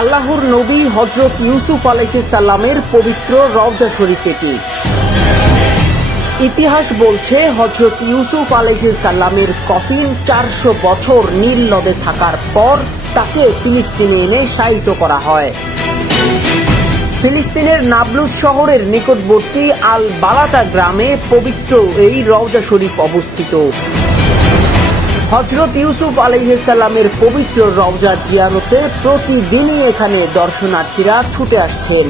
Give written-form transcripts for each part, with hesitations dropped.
আল্লাহর নবী হযরত ইউসুফ আলাইহিস সালামের পবিত্র রওজা শরীফ এটি। ইতিহাস বলছে হযরত ইউসুফ আলাইহিস সালামের কফিন 400 বছর নীল নদে থাকার পর তাকে ফিলিস্তিনে এনে শায়িত করা হয়। ফিলিস্তিনের নাবলুস শহরের নিকটবর্তী আল বালাতা গ্রামে পবিত্র এই রওজা শরীফ অবস্থিত। হযরত ইউসুফ আলাইহিস সালামের পবিত্র রওজা জিয়ারতে প্রতিদিনই এখানে দর্শনার্থীরা ছুটে আসছেন।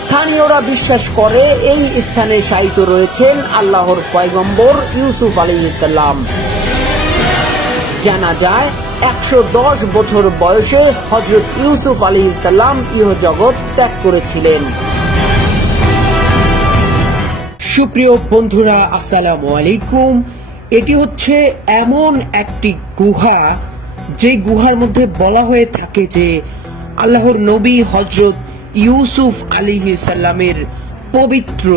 স্থানীয়রা বিশ্বাস করে এই স্থানে শায়িত রয়েছেন আল্লাহর পয়গম্বর ইউসুফ আলাইহিস সালাম। জানা যায় 110 বছর বয়সে হযরত ইউসুফ আলাইহিস সালাম ইহজগৎ ত্যাগ করেছিলেন। সুপ্রিয় বন্ধুরা, আসসালামু আলাইকুম। এটি হচ্ছে এমন একটি গুহা, যে গুহার মধ্যে বলা হয়ে থাকে যে আল্লাহর নবী হযরত ইউসুফ আলাইহিস সালামের পবিত্র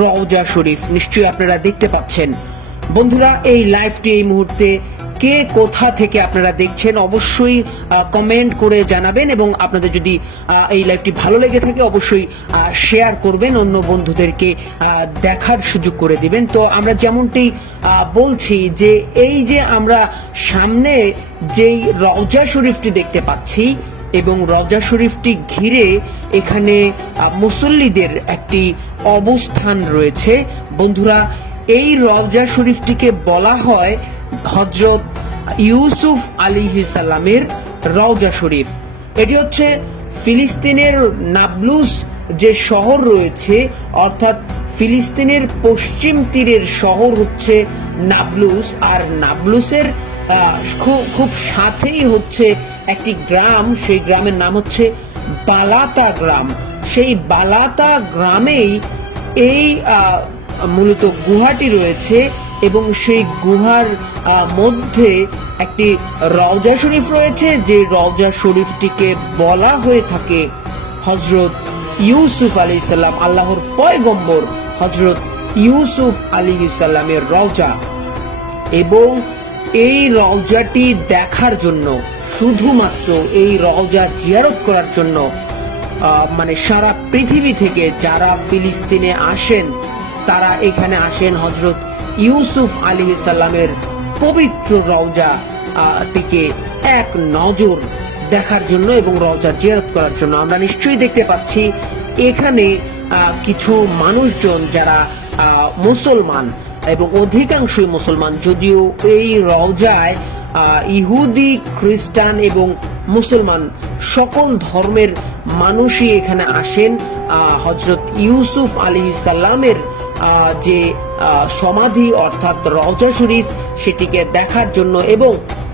রওজা শরীফ। নিশ্চয়ই আপনারা দেখতে পাচ্ছেন। বন্ধুরা, এই লাইভটি এই মুহূর্তে কে কোথা থেকে আপনারা দেখছেন অবশ্যই কমেন্ট করে জানাবেন, এবং আপনাদের যদি এই লাইভটি ভালো লেগে থাকে অবশ্যই শেয়ার করবেন, অন্য বন্ধুদেরকে দেখার সুযোগ করে দিবেন। তো আমরা যেমনটি বলছি যে এই যে আমরা সামনে যেই রওজা শরীফটি দেখতে পাচ্ছি এবং রওজা শরীফটি ঘিরে এখানে মুসল্লিদের একটি অবস্থান রয়েছে। বন্ধুরা, এই রওজা শরীফটিকে বলা হয় হযরত ইউসুফ আলাইহিস সালামের রওজা শরীফ। এটি হচ্ছে ফিলিস্তিনের নাবলুস যে শহর রয়েছে, অর্থাৎ ফিলিস্তিনের পশ্চিম তীরের শহর হচ্ছে নাবলুস, আর নাবলুসের খুব সাথেই হচ্ছে একটি গ্রাম, সেই গ্রামের নাম হচ্ছে বালাতা গ্রাম। সেই বালাতা গ্রামেই এই মূলত গুহাটি রয়েছে, এবং সেই গুহার মধ্যে একটি রওজা শরীফ রয়েছে, যে রওজা শরীফটিকে বলা হয়ে থাকে হযরত ইউসুফ আলাইহিস সালাম, আল্লাহর পয়গম্বর হযরত ইউসুফ আলাইহিস সালামের রওজা। এবং এই রওজাটি দেখার জন্য, শুধুমাত্র এই রওজা জিয়ারত করার জন্য মানে সারা পৃথিবী থেকে যারা ফিলিস্তিনে আসেন তারা এখানে আসেন হযরত ইউসুফ আলাইহিস সালামের পবিত্র রওজা টিকে এক নজর দেখার জন্য এবং রওজা জিয়ারত করার জন্য। আমরা নিশ্চয়ই দেখতে পাচ্ছি এখানে কিছু মানুষজন যারা মুসলমান, এবং অধিকাংশই মুসলমান, যদিও এই রওজায় ইহুদি, খ্রিস্টান এবং মুসলমান সকল ধর্মের মানুষই এখানে আসেন হযরত ইউসুফ আলাইহিস সালামের যে সমাধি অর্থাৎ রওজা শরীফ সেটিকে দেখার জন্য। এবং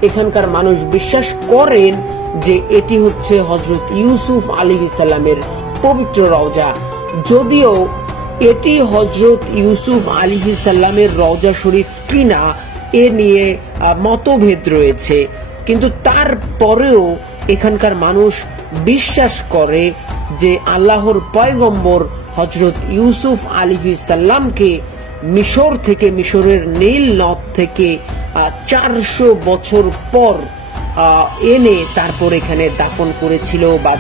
এখানকার মানুষ বিশ্বাস করেন যে এটি হচ্ছে হযরত ইউসুফ আলাইহিস সালামের পবিত্র রওজা। যদিও এটি হযরত ইউসুফ আলাইহিস সালামের রওজা শরীফ কিনা এ নিয়ে মতভেদ রয়েছে, কিন্তু তারপরেও এখানকার মানুষ বিশ্বাস করে যে আল্লাহর পয়গম্বর হযরত ইউসুফ আলাইহিস সালামকে মিশর থেকে, মিশরের নীল নদ থেকে 400 বছর পর এনে তারপর এখানে দাফন করেছিল বা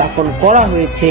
দাফন করা হয়েছে।